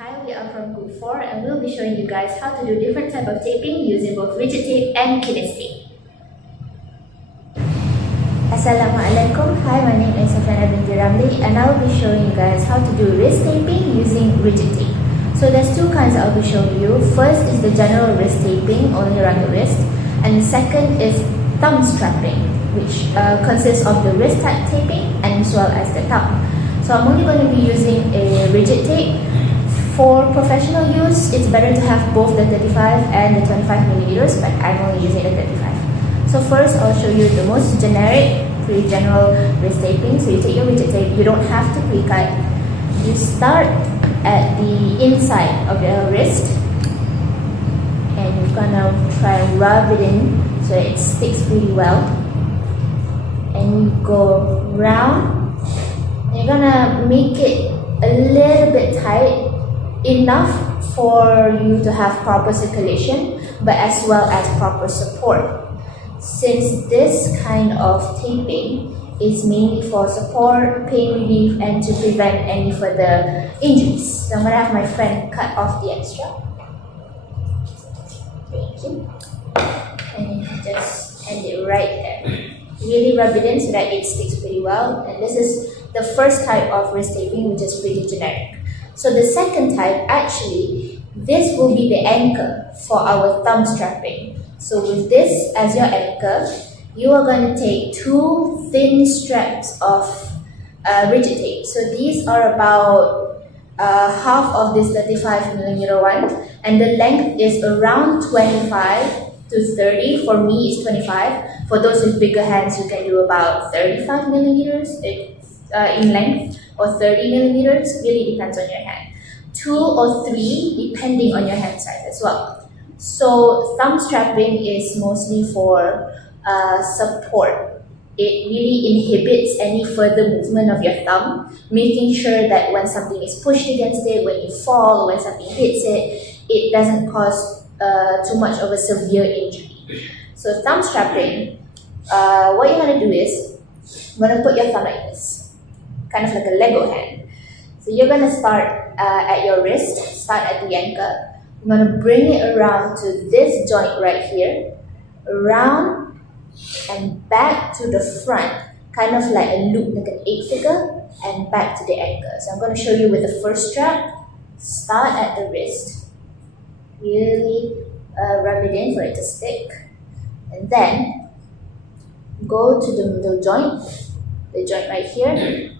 Hi, we are from Group 4 and we'll be showing you guys how to do different type of taping using both rigid tape and kinestic. Assalamualaikum. Hi, my name is Safana binti Ramli and I'll be showing you guys how to do wrist taping using rigid tape. So there's two kinds I'll be showing you. First is the general wrist taping, only around the wrist, and the second is thumb strapping, which consists of the wrist type taping and as well as the thumb. So I'm only going to be using a rigid tape. For professional use, it's better to have both the 35 and the 25 millimeters, but I'm only using the 35. So first, I'll show you the most generic, pretty general wrist taping. So you take your rigid tape, you don't have to pre-cut. You start at the inside of your wrist, and you're gonna try and rub it in so it sticks pretty well. And you go round, and you're gonna make it a little bit tight, enough for you to have proper circulation, but as well as proper support. Since this kind of taping is mainly for support, pain relief, and to prevent any further injuries. So I'm going to have my friend cut off the extra. Thank you. And just end it right there. Really rub it in so that it sticks pretty well. And this is the first type of wrist taping, which is pretty generic. So the second type, actually, this will be the anchor for our thumb strapping. So with this as your anchor, you are going to take two thin straps of rigid tape. So these are about half of this 35 millimeter one, and the length is around 25 to 30. For me, it's 25. For those with bigger hands, you can do about 35 millimeters in length, or 30 millimeters, really depends on your hand. 2 or 3 depending on your hand size as well. So thumb strapping is mostly for support. It really inhibits any further movement of your thumb, making sure that when something is pushed against it, when you fall, or when something hits it, it doesn't cause too much of a severe injury. So thumb strapping, what you're going to do is, you're going to put your thumb like this, kind of like a Lego hand. So you're going to start at your wrist, start at the anchor. You're going to bring it around to this joint right here, around and back to the front, kind of like a loop, like an 8 figure, and back to the anchor. So I'm going to show you with the first strap. Start at the wrist, really rub it in for it to stick, and then go to the middle joint, the joint right here.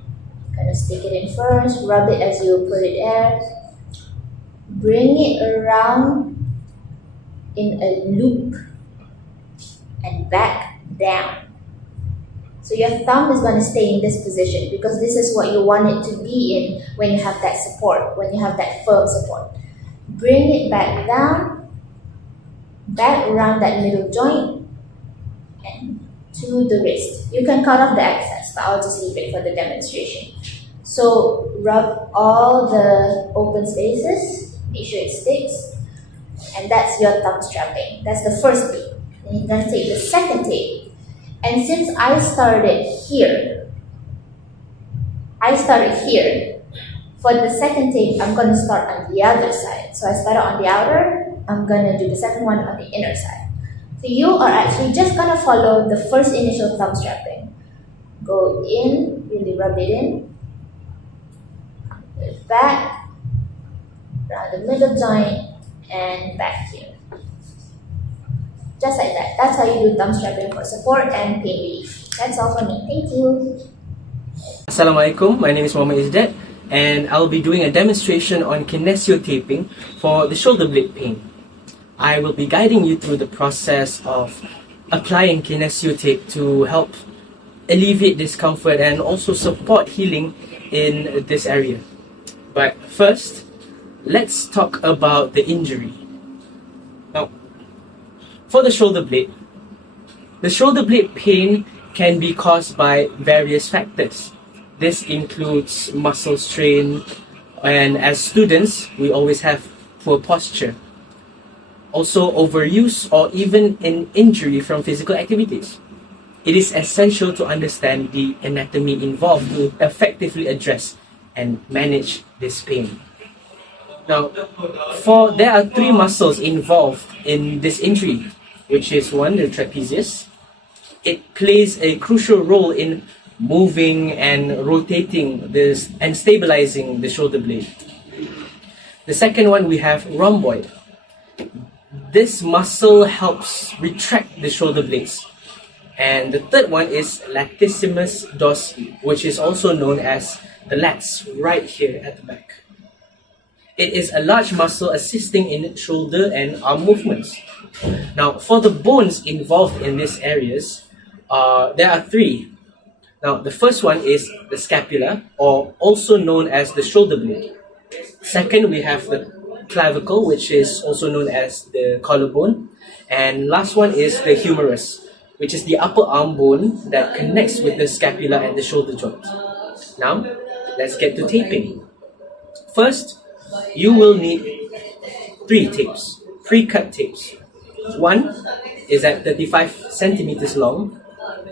Kind of stick it in first, rub it as you put it there, bring it around in a loop and back down. So your thumb is going to stay in this position because this is what you want it to be in when you have that support, when you have that firm support. Bring it back down, back around that middle joint and to the wrist. You can cut off the excess, but I'll just leave it for the demonstration. So rub all the open spaces, make sure it sticks, and that's your thumb strapping. That's the first tape. Then you're going to take the second tape. And since I started here, for the second tape, I'm going to start on the other side. So I started on the outer, I'm going to do the second one on the inner side. So you are actually just going to follow the first initial thumb strapping. Go in, really rub it in, back, around the middle joint, and back here. Just like that. That's how you do thumb strapping for support and pain relief. That's all for me. Thank you. Assalamualaikum, my name is Muhammad Izdet, and I'll be doing a demonstration on kinesio taping for the shoulder blade pain. I will be guiding you through the process of applying kinesio tape to help alleviate discomfort and also support healing in this area. But first, let's talk about the injury. Now, for the shoulder blade pain can be caused by various factors. This includes muscle strain, and as students, we always have poor posture. Also, overuse or even an injury from physical activities. It is essential to understand the anatomy involved to effectively address and manage this pain. Now, there are three muscles involved in this injury, which is one, the trapezius. It plays a crucial role in moving and rotating this and stabilizing the shoulder blade. The second one, we have rhomboid. This muscle helps retract the shoulder blades. And the third one is latissimus dorsi, which is also known as the lats, right here at the back. It is a large muscle assisting in shoulder and arm movements. Now, for the bones involved in these areas, there are three. Now, the first one is the scapula, or also known as the shoulder blade. Second, we have the clavicle, which is also known as the collarbone. And last one is the humerus, which is the upper arm bone that connects with the scapula and the shoulder joint. Now, let's get to taping. First, you will need 3 tapes, pre-cut tapes. One is at 35 centimeters long,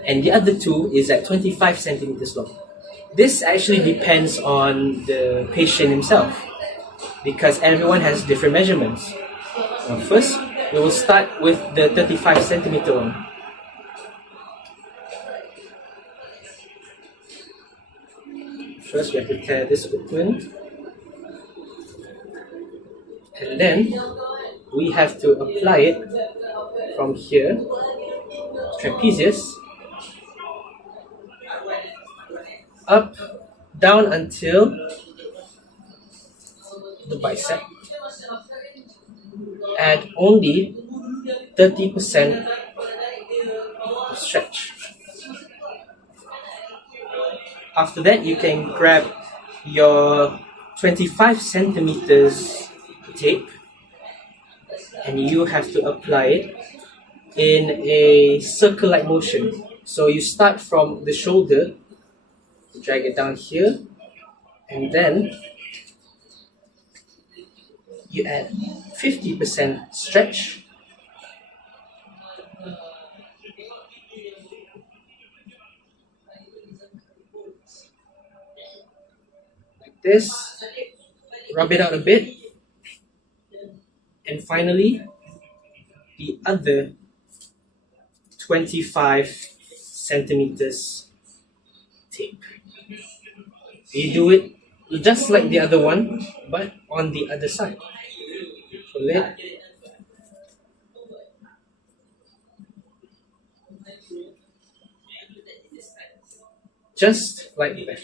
and the other 2 is at 25 centimeters long. This actually depends on the patient himself, because everyone has different measurements. Now, first, we will start with the 35 centimeter one. First, we have to tear this open, and then we have to apply it from here, trapezius, up, down until the bicep, at only 30% of stretch. After that, you can grab your 25 centimeters tape, and you have to apply it in a circle-like motion. So you start from the shoulder, drag it down here, and then you add 50% stretch, like this, rub it out a bit, and finally the other 25 centimeters tape. You do it just like the other one, but on the other side. Pull it. Just like that.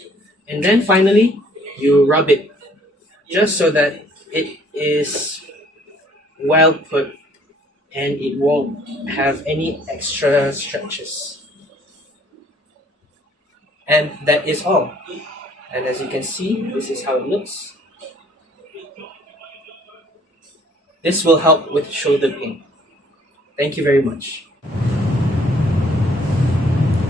And then finally, you rub it, just so that it is well put and it won't have any extra stretches. And that is all. And as you can see, this is how it looks. This will help with shoulder pain. Thank you very much.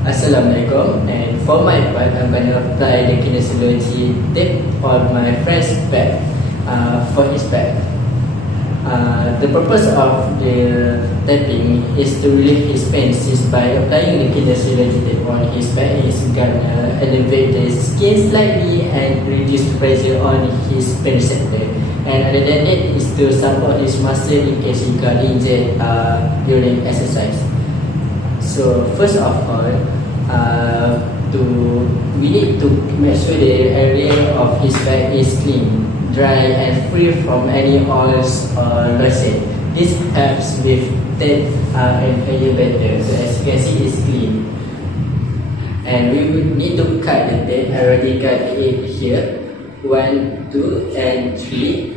Assalamualaikum, and for my part, I'm going to apply the kinesiology tape on my friend's back, for his back. The purpose of the taping is to relieve his pain, since by applying the kinesiology tape on his back, he's gonna elevate the skin slightly and reduce pressure on his pain receptor. And other than that is to support his muscle in case he got injured during exercise. So first of all, we need to make sure the area of his back is clean, dry and free from any oils or lotion. This helps with tape and hair better. So as you can see, it's clean. And we would need to cut the tape. I already cut it here. 1, 2, and 3.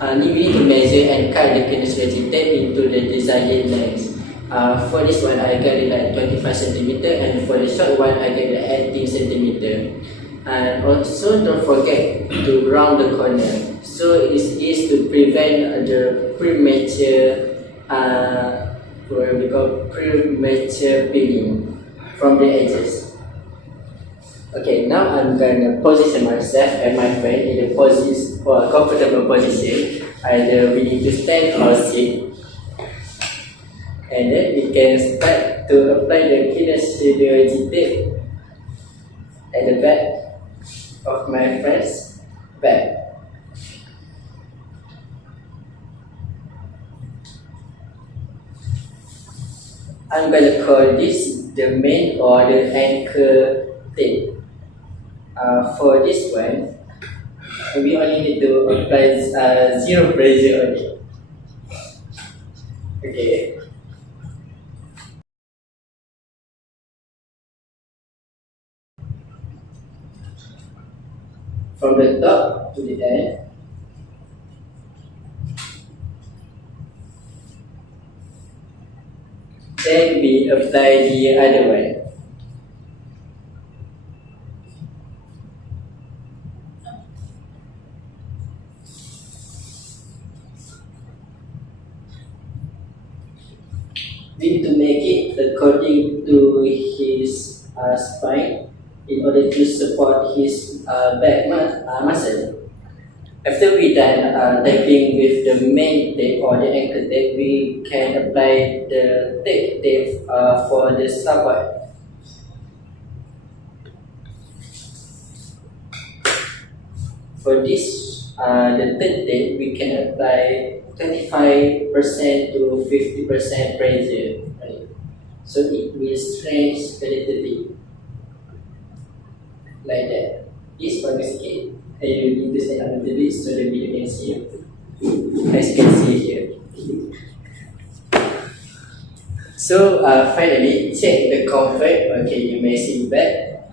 We need to measure and cut the kinesiology tape into the desired length. For this one, I got it at 25 cm, and for the short one, I got it at 18 cm. And also, don't forget to round the corner. So it is to prevent the premature, what we call premature peeling from the edges. Okay, now I'm gonna position myself and my friend in a comfortable position. Either we need to stand or sit. And then we can start to apply the kinesiology tape at the back of my friend's back. I'm gonna call this the main or the anchor tape. For this one, we only need to apply zero pressure on it. Okay. From the top to the end. Then we apply the other one. We need to make it according to his spine in order to support his back muscle. After we done taping with the main tape or the anchor tape, we can apply the tape for the support. For this, the third tape, we can apply 25% to 50% pressure. Right? So it will stretch a little bit like that. This one is it. You need to stand up a little bit so the video can see you. As you can see here. So finally, check the comfort. Okay, you may see back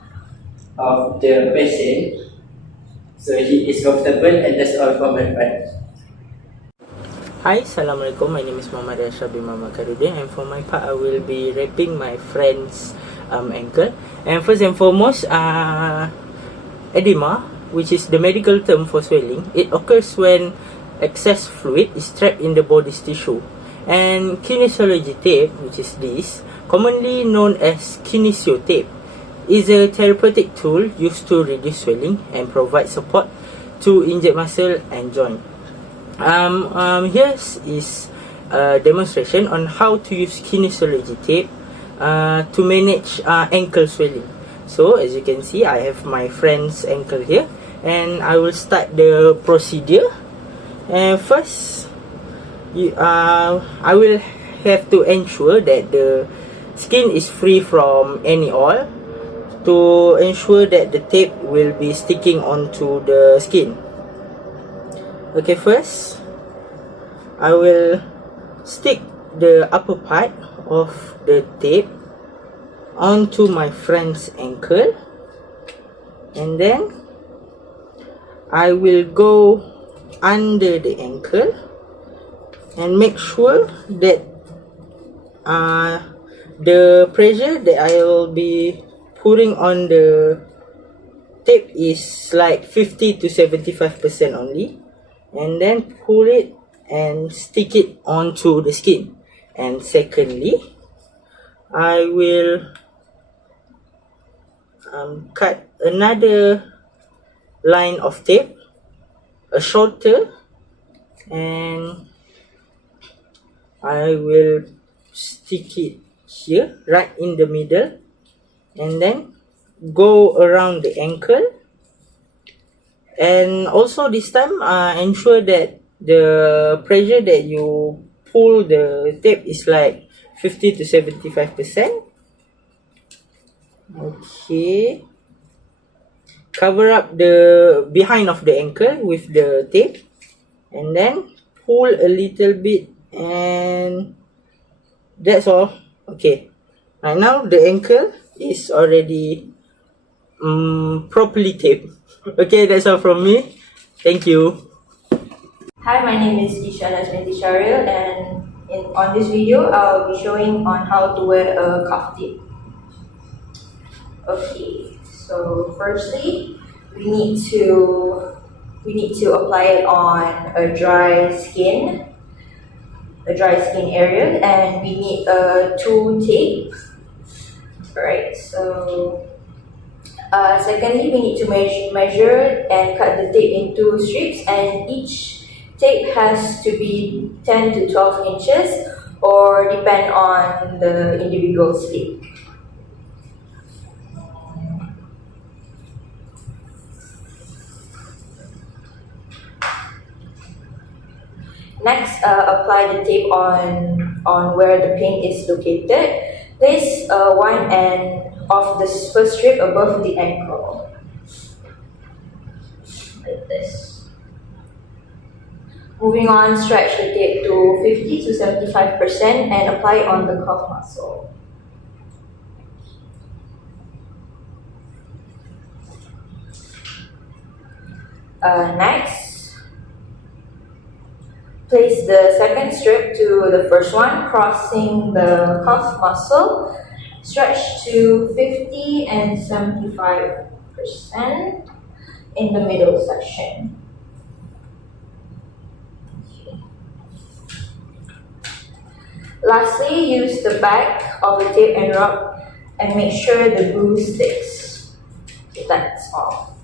of the patient. So he is comfortable, and that's all for my part. Hi, Assalamualaikum. My name is Muhammad Ashraf bin Muhammad Karudin, and for my part, I will be wrapping my friend's ankle. And first and foremost, edema, which is the medical term for swelling, it occurs when excess fluid is trapped in the body's tissue. And kinesiology tape, which is this, commonly known as kinesio tape, is a therapeutic tool used to reduce swelling and provide support to injured muscle and joint. Here is a demonstration on how to use kinesiology tape to manage ankle swelling. So as you can see, I have my friend's ankle here, and I will start the procedure. And first, I will have to ensure that the skin is free from any oil to ensure that the tape will be sticking onto the skin. Okay, first I will stick the upper part of the tape onto my friend's ankle, and then I will go under the ankle and make sure that the pressure that I will be putting on the tape is like 50 to 75% only, and then pull it and stick it onto the skin. And secondly, I will cut another line of tape, a shorter, and I will stick it here right in the middle, and then go around the ankle. And also this time ensure that the pressure that you pull the tape is like 50 to 75%. Okay, cover up the behind of the ankle with the tape, and then pull a little bit, and that's all. Okay, right now the ankle is already properly taped. Okay, that's all from me. Thank you. Hi, my name is Isha Nazmin Tisharil, and on this video, I'll be showing on how to wear a cuff tape. Okay, so firstly, we need to apply it on a dry skin area, and we need a tool tape. Alright, so secondly, we need to measure and cut the tape into strips, and each tape has to be 10 to 12 inches or depend on the individual slip. Next, apply the tape on where the pain is located. Place one end of the first strip above the ankle, like this. Moving on, stretch the tape to 50 to 75% and apply on the calf muscle. Next, place the second strip to the first one, crossing the calf muscle. Stretch to 50 and 75% in the middle section. Lastly, use the back of the tape and rub and make sure the glue sticks. So that's all.